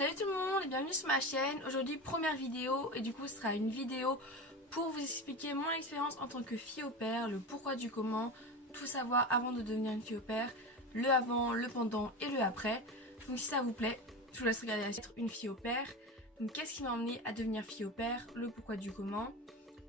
Salut tout le monde et bienvenue sur ma chaîne. Aujourd'hui première vidéo et du coup ce sera une vidéo pour vous expliquer mon expérience en tant que fille au pair, le pourquoi du comment, tout savoir avant de devenir une fille au pair, le avant, le pendant et le après. Donc si ça vous plaît, je vous laisse regarder la suite. Une fille au pair. Donc qu'est-ce qui m'a emmené à devenir fille au pair, le pourquoi du comment.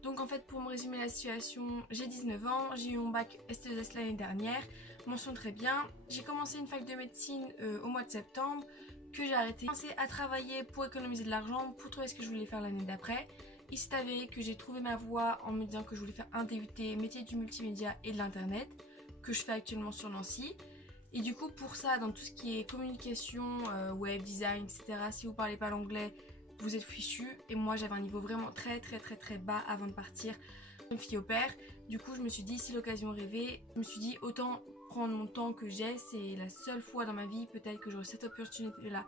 Donc en fait pour me résumer la situation, j'ai 19 ans, j'ai eu mon bac STS l'année dernière, mention très bien. J'ai commencé une fac de médecine au mois de septembre, que j'ai arrêté. J'ai commencé à travailler pour économiser de l'argent, pour trouver ce que je voulais faire l'année d'après. Il s'est avéré que j'ai trouvé ma voie en me disant que je voulais faire un DUT métier du multimédia et de l'internet, que je fais actuellement sur Nancy. Et du coup pour ça, dans tout ce qui est communication, web, design, etc., si vous parlez pas l'anglais, vous êtes fichu. Et moi j'avais un niveau vraiment très bas avant de partir une fille au pair. Du coup je me suis dit, si l'occasion rêvait, je me suis dit autant prendre mon temps que j'ai. C'est la seule fois dans ma vie peut-être que j'aurai cette opportunité là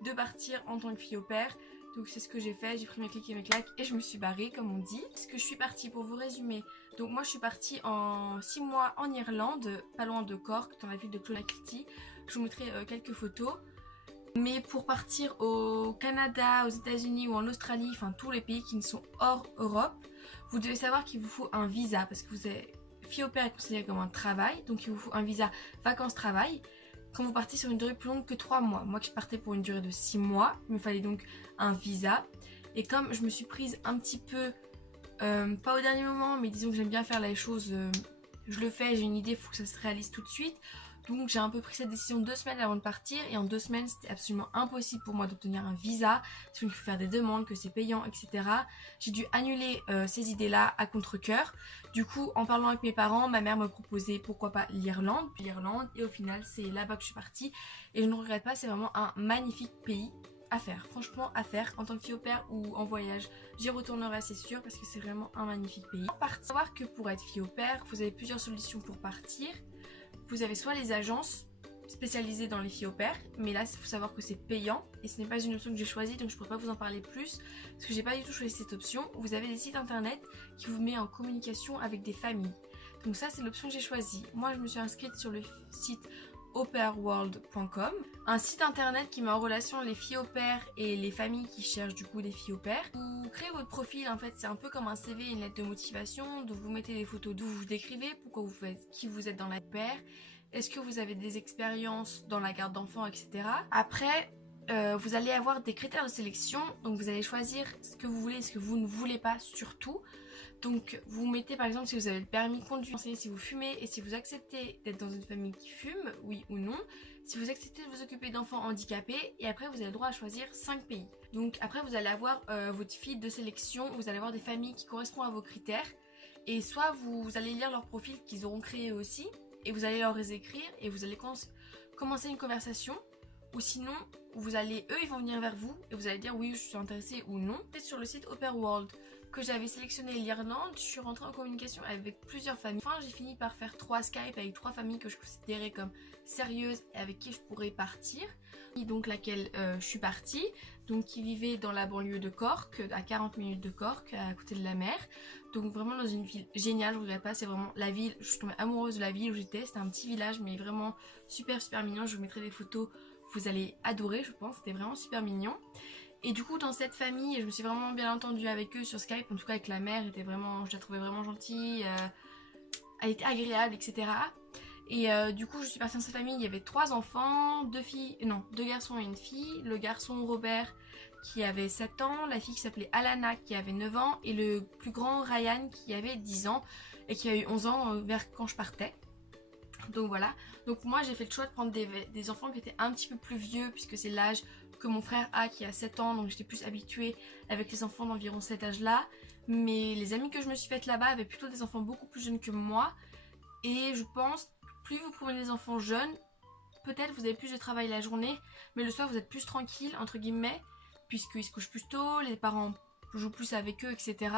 de partir en tant que fille au pair. Donc c'est ce que j'ai fait, j'ai pris mes clics et mes claques et je me suis barrée comme on dit. Parce que je suis partie, pour vous résumer, donc moi je suis partie en 6 mois en Irlande, pas loin de Cork, dans la ville de Clonakilty. Je vous mettrai quelques photos. Mais pour partir au Canada, aux États-Unis ou en Australie, enfin tous les pays qui ne sont hors Europe, vous devez savoir qu'il vous faut un visa parce que vous êtes fille au pair est considéré comme un travail, donc il vous faut un visa vacances-travail quand vous partez sur une durée plus longue que 3 mois. Moi je partais pour une durée de 6 mois, il me fallait donc un visa. Et comme je me suis prise un petit peu, pas au dernier moment, mais disons que j'aime bien faire les choses, je le fais, j'ai une idée, il faut que ça se réalise tout de suite. Donc j'ai un peu pris cette décision 2 semaines avant de partir et en 2 semaines c'était absolument impossible pour moi d'obtenir un visa. Parce qu'il faut faire des demandes, que c'est payant, etc. J'ai dû annuler ces idées-là à contre-cœur. Du coup en parlant avec mes parents, ma mère me proposait pourquoi pas l'Irlande, puis l'Irlande, et au final c'est là-bas que je suis partie. Et je ne regrette pas, c'est vraiment un magnifique pays à faire, franchement à faire en tant que fille au pair ou en voyage. J'y retournerai c'est sûr parce que c'est vraiment un magnifique pays. Savoir que pour être fille au pair, vous avez plusieurs solutions pour partir. Vous avez soit les agences spécialisées dans les filles au pair, mais là il faut savoir que c'est payant et ce n'est pas une option que j'ai choisie, donc je ne pourrais pas vous en parler plus parce que j'ai pas du tout choisi cette option. Vous avez des sites internet qui vous mettent en communication avec des familles, donc ça c'est l'option que j'ai choisie. Moi je me suis inscrite sur le site aupairworld.com, un site internet qui met en relation les filles au pair et les familles qui cherchent du coup des filles au pair. Vous créez votre profil, en fait c'est un peu comme un CV, une lettre de motivation, donc vous mettez des photos d'où vous décrivez, pourquoi vous faites, qui vous êtes dans la pair, est-ce que vous avez des expériences dans la garde d'enfants, etc. Après vous allez avoir des critères de sélection, donc vous allez choisir ce que vous voulez et ce que vous ne voulez pas surtout. Donc vous mettez par exemple si vous avez le permis de conduire, si vous fumez et si vous acceptez d'être dans une famille qui fume, oui ou non, si vous acceptez de vous occuper d'enfants handicapés, et après vous avez le droit à choisir 5 pays. Donc après vous allez avoir votre fil de sélection, vous allez avoir des familles qui correspondent à vos critères et soit vous allez lire leur profil qu'ils auront créé aussi et vous allez leur écrire et vous allez commencer une conversation. Ou sinon, eux ils vont venir vers vous et vous allez dire oui je suis intéressée ou non. C'est sur le site Au Pair World que j'avais sélectionné l'Irlande, je suis rentrée en communication avec plusieurs familles. Enfin j'ai fini par faire 3 Skype avec 3 familles que je considérais comme sérieuses et avec qui je pourrais partir. Et donc laquelle je suis partie, donc qui vivait dans la banlieue de Cork, à 40 minutes de Cork, à côté de la mer. Donc vraiment dans une ville géniale, je ne regrette pas, c'est vraiment la ville, je suis tombée amoureuse de la ville où j'étais. C'était un petit village mais vraiment super mignon, je vous mettrai des photos. Vous allez adorer je pense, c'était vraiment super mignon. Et du coup dans cette famille, je me suis vraiment bien entendue avec eux sur Skype, en tout cas avec la mère, je la trouvais vraiment gentille, elle était agréable, etc. Et du coup je suis partie dans cette famille, il y avait 3 enfants, 2 garçons et une fille. Le garçon Robert qui avait 7 ans, la fille qui s'appelait Alana qui avait 9 ans et le plus grand Ryan qui avait 10 ans et qui a eu 11 ans vers quand je partais. Donc voilà, donc moi j'ai fait le choix de prendre des enfants qui étaient un petit peu plus vieux puisque c'est l'âge que mon frère a qui a 7 ans, donc j'étais plus habituée avec les enfants d'environ cet âge là. Mais les amis que je me suis faites là-bas avaient plutôt des enfants beaucoup plus jeunes que moi. Et je pense plus vous prenez des enfants jeunes, peut-être vous avez plus de travail la journée, mais le soir vous êtes plus tranquille entre guillemets, puisqu'ils se couchent plus tôt, les parents jouent plus avec eux, etc.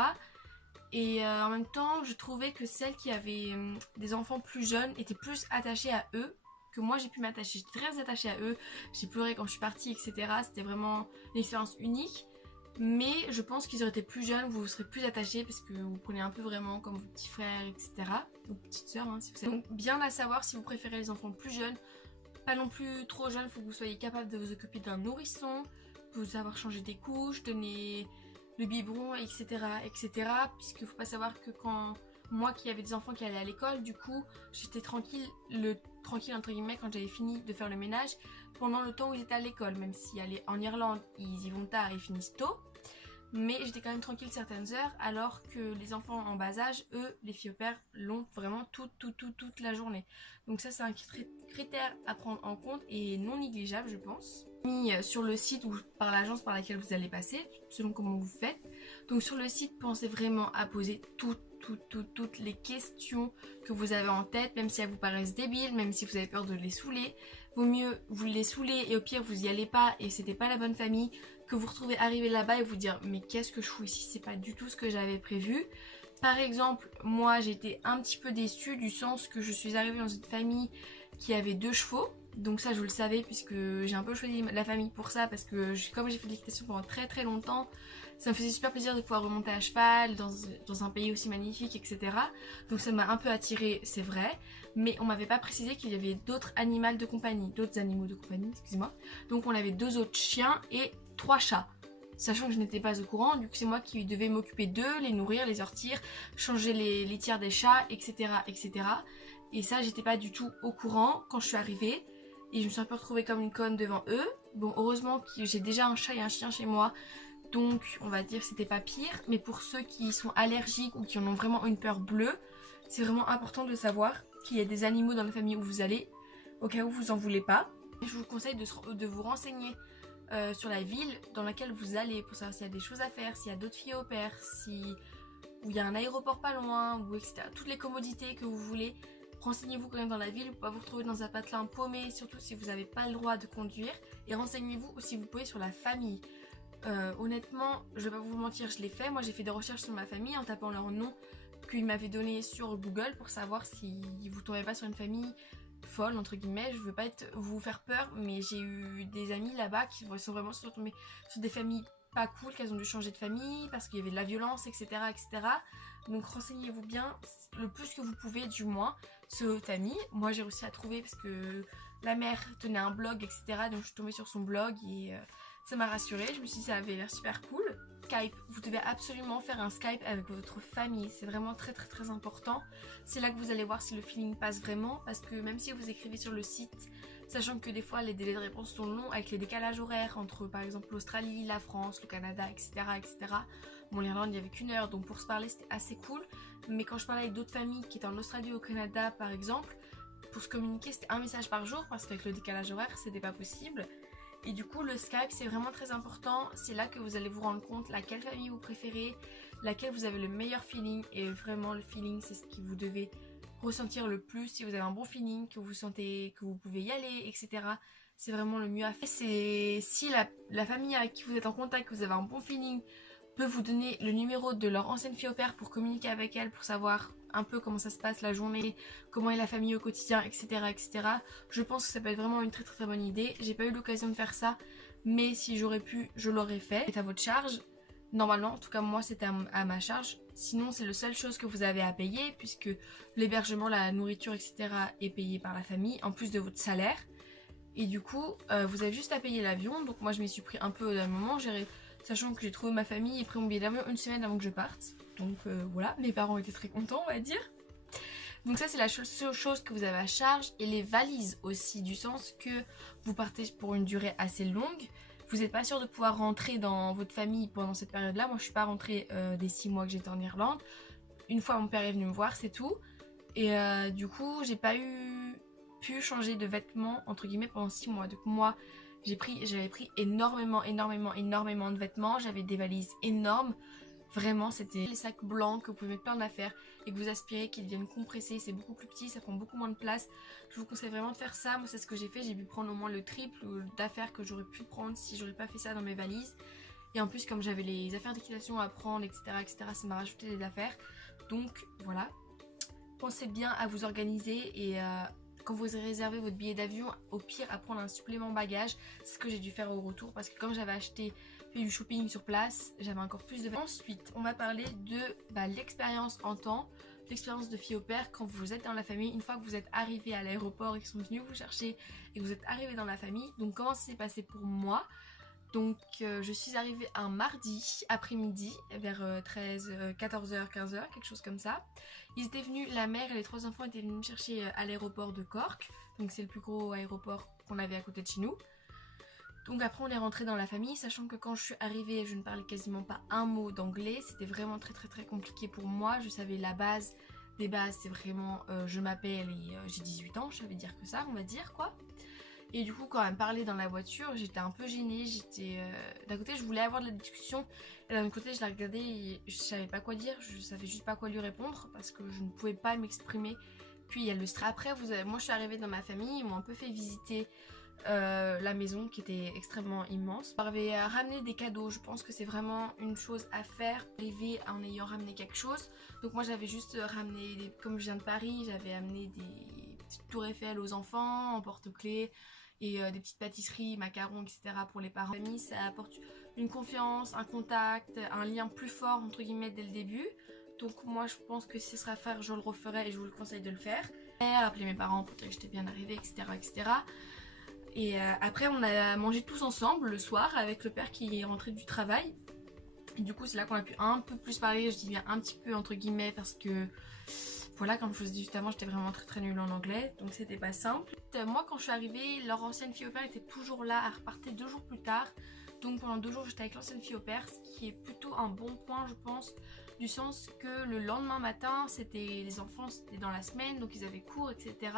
Et en même temps je trouvais que celles qui avaient des enfants plus jeunes étaient plus attachées à eux que moi j'ai pu m'attacher. J'étais très attachée à eux, j'ai pleuré quand je suis partie, etc. C'était vraiment une expérience unique. Mais je pense qu'ils auraient été plus jeunes, vous serez plus attachés parce que vous prenez un peu vraiment comme vos petits frères, etc. Vos petites sœurs, hein, si vous savez. Donc bien à savoir si vous préférez les enfants plus jeunes, pas non plus trop jeunes, il faut que vous soyez capable de vous occuper d'un nourrisson, faut savoir changer des couches, donner le biberon, etc. etc. Puisqu'il faut pas savoir que quand moi qui avais des enfants qui allaient à l'école, du coup j'étais tranquille entre guillemets quand j'avais fini de faire le ménage pendant le temps où ils étaient à l'école, même si en Irlande ils y vont tard et ils finissent tôt. Mais j'étais quand même tranquille certaines heures, alors que les enfants en bas âge, eux, les filles au père, l'ont vraiment toute la journée. Donc ça c'est un critère à prendre en compte et non négligeable je pense. Mis sur le site ou par l'agence par laquelle vous allez passer, selon comment vous faites. Donc sur le site, pensez vraiment à poser toutes les questions que vous avez en tête, même si elles vous paraissent débiles, même si vous avez peur de les saouler. Vaut mieux vous les saouler et au pire vous y allez pas et c'était pas la bonne famille, que vous retrouvez arrivé là-bas et vous dire mais qu'est-ce que je fous ici, c'est pas du tout ce que j'avais prévu. Par exemple, moi j'étais un petit peu déçue du sens que je suis arrivée dans une famille qui avait 2 chevaux. Donc ça je le savais puisque j'ai un peu choisi la famille pour ça, parce que comme j'ai fait de l'équitation pendant très longtemps, ça me faisait super plaisir de pouvoir remonter à cheval dans un pays aussi magnifique, etc. Donc ça m'a un peu attirée, c'est vrai, mais on m'avait pas précisé qu'il y avait d'autres animaux de compagnie, excusez-moi. Donc on avait 2 autres chiens et 3 chats. Sachant que je n'étais pas au courant, du coup c'est moi qui devais m'occuper d'eux, les nourrir, les sortir, changer les litières des chats, etc. etc. Et ça j'étais pas du tout au courant quand je suis arrivée. Et je me suis un peu retrouvée comme une conne devant eux. Bon, heureusement que j'ai déjà un chat et un chien chez moi, donc on va dire que c'était pas pire. Mais pour ceux qui sont allergiques ou qui en ont vraiment une peur bleue, c'est vraiment important de savoir qu'il y a des animaux dans la famille où vous allez, au cas où vous en voulez pas. Et je vous conseille de vous renseigner sur la ville dans laquelle vous allez, pour savoir s'il y a des choses à faire, s'il y a d'autres filles au père, où il y a un aéroport pas loin, ou etc. Toutes les commodités que vous voulez. Renseignez-vous quand même dans la ville, pour pas vous retrouver dans un patelin paumé, surtout si vous n'avez pas le droit de conduire. Et renseignez-vous aussi, vous pouvez, sur la famille. Honnêtement, je vais pas vous mentir, je l'ai fait. Moi j'ai fait des recherches sur ma famille en tapant leur nom qu'ils m'avaient donné sur Google pour savoir si vous tombez pas sur une famille folle entre guillemets. Je veux pas vous faire peur, mais j'ai eu des amis là-bas qui sont vraiment tombés sur des familles pas cool, qu'elles ont dû changer de famille parce qu'il y avait de la violence, etc. etc. Donc renseignez-vous bien, le plus que vous pouvez du moins, sur famille. Moi j'ai réussi à trouver parce que la mère tenait un blog, etc. Donc je suis tombée sur son blog et ça m'a rassurée. Je me suis dit ça avait l'air super cool. Skype, vous devez absolument faire un Skype avec votre famille, c'est vraiment très important. C'est là que vous allez voir si le feeling passe vraiment, parce que même si vous écrivez sur le site, sachant que des fois les délais de réponse sont longs avec les décalages horaires entre par exemple l'Australie, la France, le Canada, etc. etc. Bon, l'Irlande il n'y avait qu'une heure, donc pour se parler c'était assez cool, mais quand je parlais avec d'autres familles qui étaient en Australie ou au Canada par exemple, pour se communiquer c'était un message par jour, parce qu'avec le décalage horaire c'était pas possible. Et du coup le Skype c'est vraiment très important, c'est là que vous allez vous rendre compte laquelle famille vous préférez, laquelle vous avez le meilleur feeling, et vraiment le feeling c'est ce que vous devez ressentir le plus. Si vous avez un bon feeling, que vous sentez que vous pouvez y aller, etc. c'est vraiment le mieux à faire. C'est si la famille avec qui vous êtes en contact, que vous avez un bon feeling, peut vous donner le numéro de leur ancienne fille au père pour communiquer avec elle, pour savoir un peu comment ça se passe la journée, comment est la famille au quotidien, etc. etc. Je pense que ça peut être vraiment une très bonne idée. J'ai pas eu l'occasion de faire ça, mais si j'aurais pu, je l'aurais fait. C'est à votre charge. Normalement, en tout cas moi c'était à ma charge. Sinon c'est la seule chose que vous avez à payer, puisque l'hébergement, la nourriture, etc. est payé par la famille, en plus de votre salaire. Et du coup, vous avez juste à payer l'avion. Donc moi je m'y suis pris un peu d'un moment, sachant que j'ai trouvé ma famille et pris mon billet d'avion une semaine avant que je parte. Donc voilà, mes parents étaient très contents on va dire. Donc ça c'est la seule chose que vous avez à charge. Et les valises aussi, du sens que vous partez pour une durée assez longue. Vous n'êtes pas sûr de pouvoir rentrer dans votre famille pendant cette période-là. Moi je suis pas rentrée des 6 mois que j'étais en Irlande. Une fois mon père est venu me voir, c'est tout. Et du coup j'ai pas pu changer de vêtements entre guillemets pendant 6 mois. Donc moi j'avais pris énormément de vêtements. J'avais des valises énormes. Vraiment, c'était les sacs blancs que vous pouvez mettre plein d'affaires et que vous aspirez, qu'ils deviennent compressés. C'est beaucoup plus petit, ça prend beaucoup moins de place. Je vous conseille vraiment de faire ça. Moi, c'est ce que j'ai fait. J'ai pu prendre au moins le triple d'affaires que j'aurais pu prendre si j'aurais pas fait ça dans mes valises. Et en plus, comme j'avais les affaires d'équitation à prendre, etc., ça m'a rajouté des affaires. Donc, voilà. Pensez bien à vous organiser et quand vous réservez votre billet d'avion, au pire à prendre un supplément bagage. C'est ce que j'ai dû faire au retour parce que comme j'avais fait du shopping sur place, j'avais encore plus de... Ensuite, on va parler de l'expérience en temps, l'expérience de fille au père quand vous êtes dans la famille, une fois que vous êtes arrivé à l'aéroport et qu'ils sont venus vous chercher et que vous êtes arrivé dans la famille. Donc comment ça s'est passé pour moi? Donc je suis arrivée un mardi après-midi vers 14h, 15h, quelque chose comme ça. Ils étaient venus, la mère et les 3 enfants étaient venus me chercher à l'aéroport de Cork. Donc c'est le plus gros aéroport qu'on avait à côté de chez nous. Donc après on est rentré dans la famille, sachant que quand je suis arrivée je ne parlais quasiment pas un mot d'anglais. C'était vraiment très compliqué pour moi. Je savais la base des bases, c'est vraiment je m'appelle et j'ai 18 ans, je savais dire que ça, on va dire quoi. Et du coup quand elle me parlait dans la voiture, j'étais un peu gênée. D'un côté je voulais avoir de la discussion et d'un autre côté je la regardais et je savais pas quoi dire. Je savais juste pas quoi lui répondre parce que je ne pouvais pas m'exprimer. Puis il y a le stress. Après moi je suis arrivée dans ma famille, ils m'ont un peu fait visiter la maison qui était extrêmement immense. J'avais ramené des cadeaux, je pense que c'est vraiment une chose à faire, arriver en ayant ramené quelque chose. Donc moi j'avais juste ramené, comme je viens de Paris, j'avais amené des petites tours Eiffel aux enfants en porte-clés et des petites pâtisseries, macarons, etc. pour les parents. Ça apporte une confiance, un contact, un lien plus fort entre guillemets dès le début. Donc moi je pense que si ce sera à faire, je le referai et je vous le conseille de le faire. Appeler mes parents pour dire que j'étais bien arrivée, etc. Et après on a mangé tous ensemble le soir avec le père qui est rentré du travail. Et du coup c'est là qu'on a pu un peu plus parler, je dis bien un petit peu entre guillemets parce que voilà, comme je vous ai dit juste avant, j'étais vraiment très nulle en anglais, donc c'était pas simple. Moi quand je suis arrivée, leur ancienne fille au père était toujours là, elle repartait 2 jours plus tard. Donc pendant 2 jours j'étais avec l'ancienne fille au père, ce qui est plutôt un bon point je pense, du sens que le lendemain matin, les enfants c'était dans la semaine, donc ils avaient cours, etc.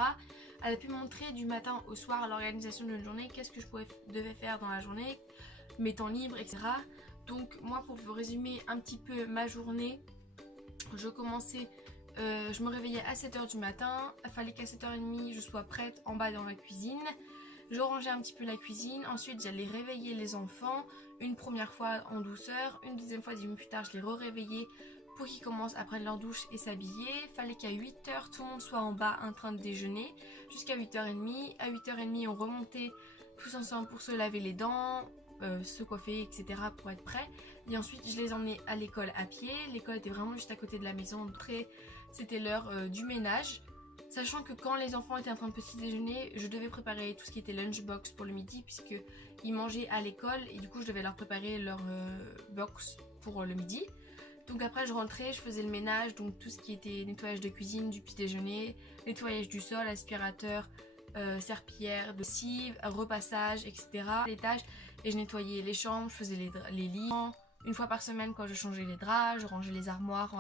Elle a pu montrer du matin au soir l'organisation d'une journée, qu'est-ce que je devais faire dans la journée, mes temps libres, etc. Donc moi pour vous résumer un petit peu ma journée, je me réveillais à 7h du matin, il fallait qu'à 7h30 je sois prête en bas dans la cuisine. Je rangeais un petit peu la cuisine, ensuite j'allais réveiller les enfants, une première fois en douceur, une deuxième fois 10 minutes plus tard je les réveillais pour qu'ils commencent à prendre leur douche et s'habiller. Fallait qu'à 8h tout le monde soit en bas en train de déjeuner, jusqu'à 8h30. À 8h30 on remontait tous ensemble pour se laver les dents, se coiffer, etc. pour être prêts. Et ensuite je les emmenais à l'école à pied, l'école était vraiment juste à côté de la maison, donc c'était l'heure du ménage. Sachant que quand les enfants étaient en train de petit déjeuner, je devais préparer tout ce qui était lunchbox pour le midi puisque ils mangeaient à l'école et du coup je devais leur préparer leur box pour le midi. Donc après je rentrais, je faisais le ménage, donc tout ce qui était nettoyage de cuisine, du petit déjeuner, nettoyage du sol, aspirateur, serpillière, de lessive, repassage, etc. Les tâches, et je nettoyais les chambres, je faisais les lits. Une fois par semaine quand je changeais les draps, je rangeais les armoires.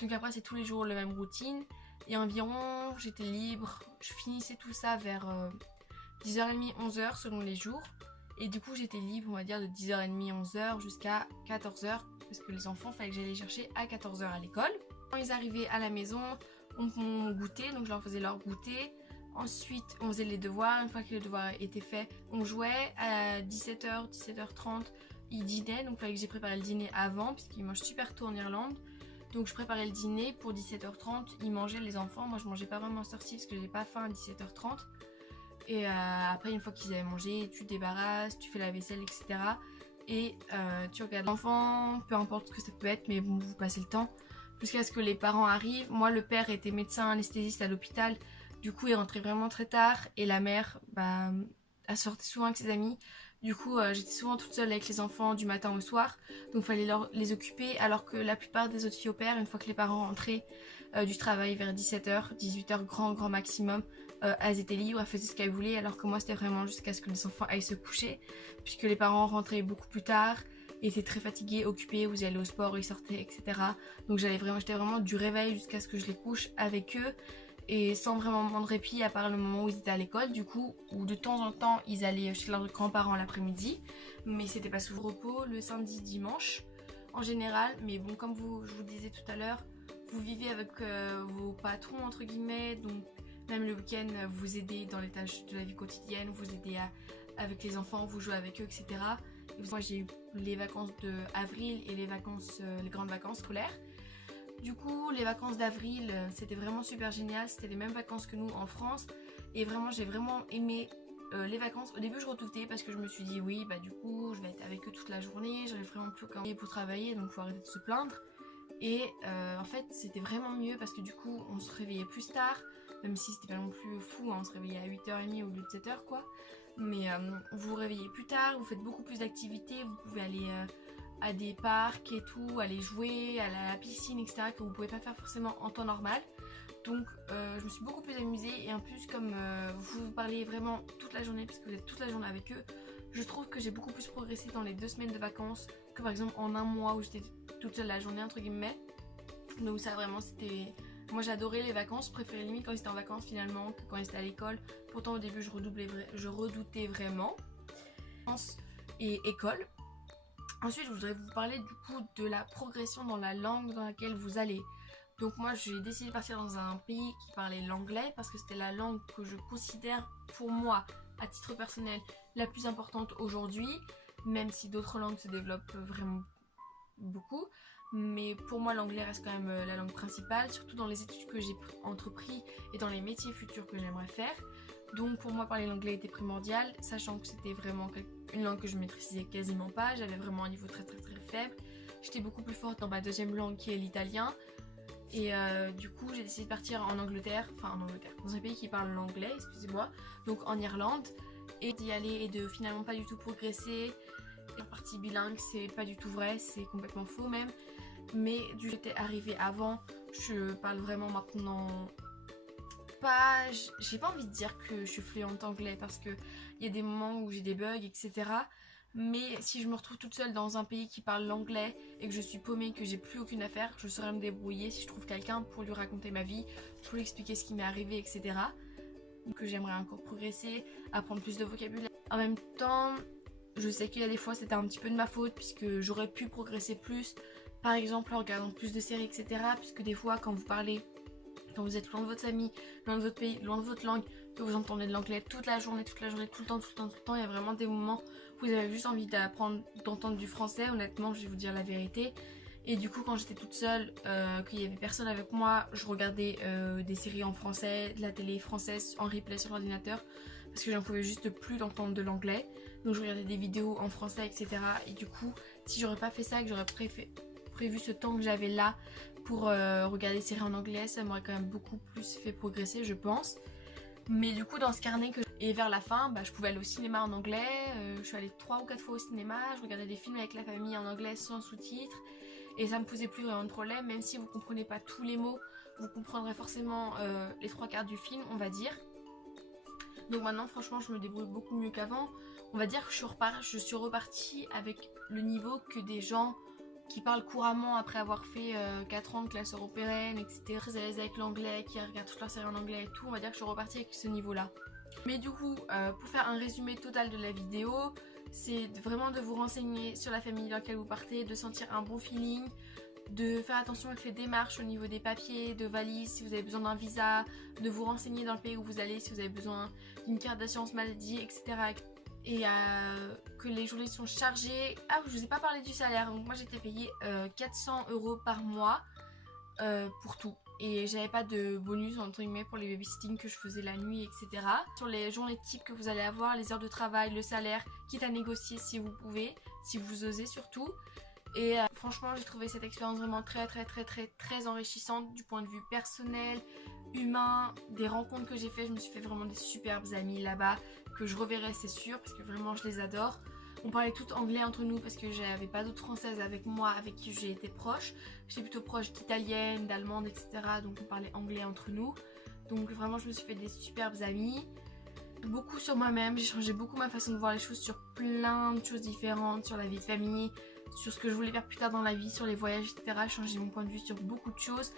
Donc après c'est tous les jours la même routine. Et environ j'étais libre, je finissais tout ça vers 10h30, 11h selon les jours. Et du coup j'étais libre on va dire de 10h30, 11h jusqu'à 14h. Parce que les enfants fallait que j'allais les chercher à 14h à l'école. Quand ils arrivaient à la maison, on goûtait, donc je leur faisais leur goûter. Ensuite on faisait les devoirs, une fois que les devoirs étaient faits, on jouait à 17h, 17h30. Ils dînaient, donc il fallait que j'ai préparé le dîner avant puisqu'ils mangent super tôt en Irlande. Donc je préparais le dîner pour 17h30, ils mangeaient les enfants, moi je mangeais pas vraiment sortie parce que j'avais pas faim à 17h30. Et après une fois qu'ils avaient mangé, tu te débarrasses, tu fais la vaisselle, etc. Et tu regardes l'enfant, peu importe ce que ça peut être, mais bon vous passez le temps jusqu'à ce que les parents arrivent. Moi le père était médecin anesthésiste à l'hôpital, du coup il rentrait vraiment très tard et la mère elle sortait souvent avec ses amis. Du coup j'étais souvent toute seule avec les enfants du matin au soir, donc il fallait les occuper, alors que la plupart des autres filles au père, une fois que les parents rentraient du travail vers 17h, 18h grand maximum, elles étaient libres, elles faisaient ce qu'elles voulaient, alors que moi c'était vraiment jusqu'à ce que les enfants aillent se coucher, puisque les parents rentraient beaucoup plus tard, étaient très fatigués, occupés, ou ils allaient au sport, ils sortaient, etc. Donc j'étais vraiment du réveil jusqu'à ce que je les couche avec eux, et sans vraiment moment de répit à part le moment où ils étaient à l'école du coup, où de temps en temps ils allaient chez leurs grands-parents l'après-midi, mais c'était pas souvent repos le samedi, dimanche en général. Mais bon, comme je vous disais tout à l'heure, vous vivez avec vos patrons entre guillemets, donc même le week-end vous aidez dans les tâches de la vie quotidienne, vous aidez avec les enfants, vous jouez avec eux, etc. Et moi j'ai eu les vacances de avril et les grandes vacances scolaires. Du coup, les vacances d'avril, c'était vraiment super génial. C'était les mêmes vacances que nous en France. Et vraiment, j'ai vraiment aimé les vacances. Au début, je redoutais parce que je me suis dit, oui, bah du coup, je vais être avec eux toute la journée. J'aurai vraiment plus aucun temps pour travailler, donc faut arrêter de se plaindre. Et en fait, c'était vraiment mieux parce que du coup, on se réveillait plus tard. Même si c'était pas non plus fou, hein, on se réveillait à 8h30 au lieu de 7h, quoi. mais vous vous réveillez plus tard, vous faites beaucoup plus d'activités, vous pouvez aller à des parcs et tout, aller jouer, aller à la piscine, etc. que vous pouvez pas faire forcément en temps normal. Donc je me suis beaucoup plus amusée et en plus comme vous parlez vraiment toute la journée puisque vous êtes toute la journée avec eux, je trouve que j'ai beaucoup plus progressé dans les 2 semaines de vacances que par exemple en un mois où j'étais toute seule la journée entre guillemets. Donc ça vraiment c'était... Moi j'adorais les vacances, je préférais limite quand j'étais en vacances finalement que quand j'étais à l'école. Pourtant au début je redoutais vraiment. Et école. Ensuite je voudrais vous parler du coup de la progression dans la langue dans laquelle vous allez. Donc moi j'ai décidé de partir dans un pays qui parlait l'anglais parce que c'était la langue que je considère pour moi à titre personnel la plus importante aujourd'hui, même si d'autres langues se développent vraiment beaucoup. Mais pour moi l'anglais reste quand même la langue principale, surtout dans les études que j'ai entrepris et dans les métiers futurs que j'aimerais faire. Donc pour moi parler l'anglais était primordial, sachant que c'était vraiment une langue que je maîtrisais quasiment pas, j'avais vraiment un niveau très faible. J'étais beaucoup plus forte dans ma deuxième langue qui est l'italien. Et du coup j'ai décidé de partir en Angleterre, dans un pays qui parle l'anglais, excusez-moi, donc en Irlande, et d'y aller et de finalement pas du tout progresser. La partie bilingue c'est pas du tout vrai, c'est complètement faux même, mais du coup j'étais arrivée avant, je parle vraiment maintenant pas, j'ai pas envie de dire que je suis fluente anglais parce que il y a des moments où j'ai des bugs etc. Mais si je me retrouve toute seule dans un pays qui parle l'anglais et que je suis paumée, que j'ai plus aucune affaire, je saurais me débrouiller si je trouve quelqu'un pour lui raconter ma vie, pour lui expliquer ce qui m'est arrivé, etc. Donc j'aimerais encore progresser, apprendre plus de vocabulaire. En même temps, je sais qu'il y a des fois c'était un petit peu de ma faute puisque j'aurais pu progresser plus, par exemple en regardant plus de séries, etc. Puisque des fois quand vous parlez, quand vous êtes loin de votre famille, loin de votre pays, loin de votre langue, que vous entendez de l'anglais toute la journée, tout le temps, il y a vraiment des moments où vous avez juste envie d'entendre du français, honnêtement je vais vous dire la vérité. Et du coup quand j'étais toute seule, qu'il y avait personne avec moi, je regardais des séries en français, de la télé française en replay sur l'ordinateur, parce que j'en pouvais juste plus d'entendre de l'anglais. Donc je regardais des vidéos en français, etc. Et du coup, si j'aurais pas fait ça, que j'aurais prévu ce temps que j'avais là pour regarder des séries en anglais, ça m'aurait quand même beaucoup plus fait progresser, je pense. Mais du coup, dans ce carnet et vers la fin, je pouvais aller au cinéma en anglais. Je suis allée 3 ou 4 fois au cinéma, je regardais des films avec la famille en anglais sans sous-titres. Et ça me posait plus vraiment de problème, même si vous comprenez pas tous les mots, vous comprendrez forcément les 3/4 du film, on va dire. Donc maintenant franchement je me débrouille beaucoup mieux qu'avant. On va dire que je suis repartie avec le niveau que des gens qui parlent couramment après avoir fait 4 ans de classe européenne, etc. Très à l'aise avec l'anglais, qui regardent toutes leurs séries en anglais et tout. On va dire que je suis repartie avec ce niveau là. Mais du coup pour faire un résumé total de la vidéo, c'est vraiment de vous renseigner sur la famille dans laquelle vous partez, de sentir un bon feeling, de faire attention avec les démarches au niveau des papiers, de valises, si vous avez besoin d'un visa, de vous renseigner dans le pays où vous allez, si vous avez besoin d'une carte d'assurance maladie, etc. Et que les journées sont chargées. Ah, je vous ai pas parlé du salaire, donc moi j'étais payée 400 € par mois pour tout. Et j'avais pas de bonus entre guillemets pour les babysitting que je faisais la nuit, etc. Sur les journées types que vous allez avoir, les heures de travail, le salaire, quitte à négocier si vous pouvez, si vous osez surtout. Et franchement j'ai trouvé cette expérience vraiment très enrichissante du point de vue personnel, humain, des rencontres que j'ai fait. Je me suis fait vraiment des superbes amis là-bas que je reverrai c'est sûr parce que vraiment je les adore. On parlait tout anglais entre nous parce que j'avais pas d'autres françaises avec moi avec qui j'ai été proche. J'étais plutôt proche d'italienne, d'allemande, etc. Donc on parlait anglais entre nous. Donc vraiment je me suis fait des superbes amis. Beaucoup sur moi-même, j'ai changé beaucoup ma façon de voir les choses sur plein de choses différentes, sur la vie de famille, sur ce que je voulais faire plus tard dans la vie, sur les voyages, etc. J'ai changé mon point de vue sur beaucoup de choses.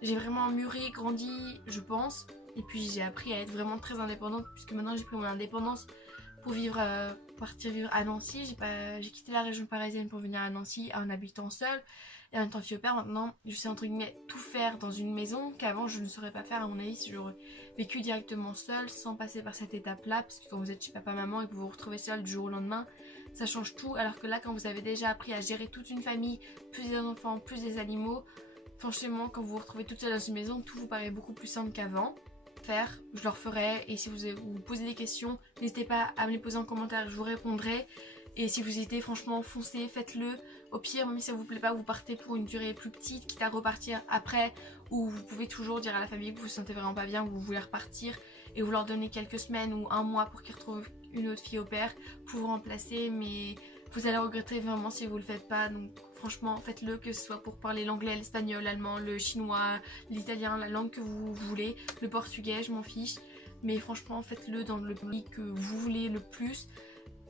J'ai vraiment mûri, grandi, je pense. Et puis j'ai appris à être vraiment très indépendante puisque maintenant j'ai pris mon indépendance pour partir vivre à Nancy. J'ai quitté la région parisienne pour venir à Nancy en habitant seule. Et en étant fille au père, maintenant je sais entre guillemets tout faire dans une maison qu'avant je ne saurais pas faire à mon avis si j'aurais vécu directement seule sans passer par cette étape là. Parce que quand vous êtes chez papa maman et que vous vous retrouvez seule du jour au lendemain, ça change tout. Alors que là quand vous avez déjà appris à gérer toute une famille, plus des enfants, plus des animaux, franchement quand vous vous retrouvez toute seule dans une maison, tout vous paraît beaucoup plus simple qu'avant. Je le referai et si vous posez des questions, n'hésitez pas à me les poser en commentaire, je vous répondrai. Et si vous hésitez, franchement, foncez, faites-le. Au pire, même si ça vous plaît pas, vous partez pour une durée plus petite, quitte à repartir après. Ou vous pouvez toujours dire à la famille que vous vous sentez vraiment pas bien, que vous voulez repartir. Et vous leur donnez quelques semaines ou un mois pour qu'ils retrouvent une autre fille au pair pour vous remplacer, mais vous allez regretter vraiment si vous le faites pas. Donc franchement faites-le, que ce soit pour parler l'anglais, l'espagnol, l'allemand, le chinois, l'italien, la langue que vous voulez, le portugais, je m'en fiche. Mais franchement faites-le dans le pays que vous voulez le plus.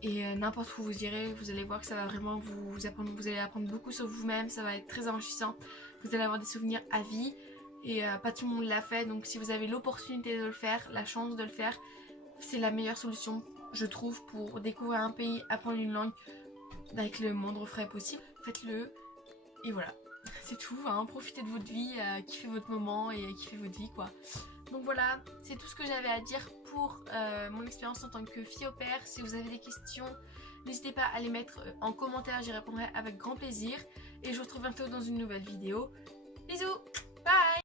Et n'importe où vous irez, vous allez voir que ça va vraiment vous apprendre, vous allez apprendre beaucoup sur vous-même, ça va être très enrichissant. Vous allez avoir des souvenirs à vie et pas tout le monde l'a fait. Donc si vous avez l'opportunité de le faire, la chance de le faire, c'est la meilleure solution, je trouve, pour découvrir un pays, apprendre une langue avec le moindre frais possible. Faites-le et voilà, c'est tout, hein. Profitez de votre vie, kiffez votre moment et kiffez votre vie quoi. Donc voilà, c'est tout ce que j'avais à dire pour mon expérience en tant que fille au pair. Si vous avez des questions, n'hésitez pas à les mettre en commentaire, j'y répondrai avec grand plaisir. Et je vous retrouve bientôt dans une nouvelle vidéo. Bisous!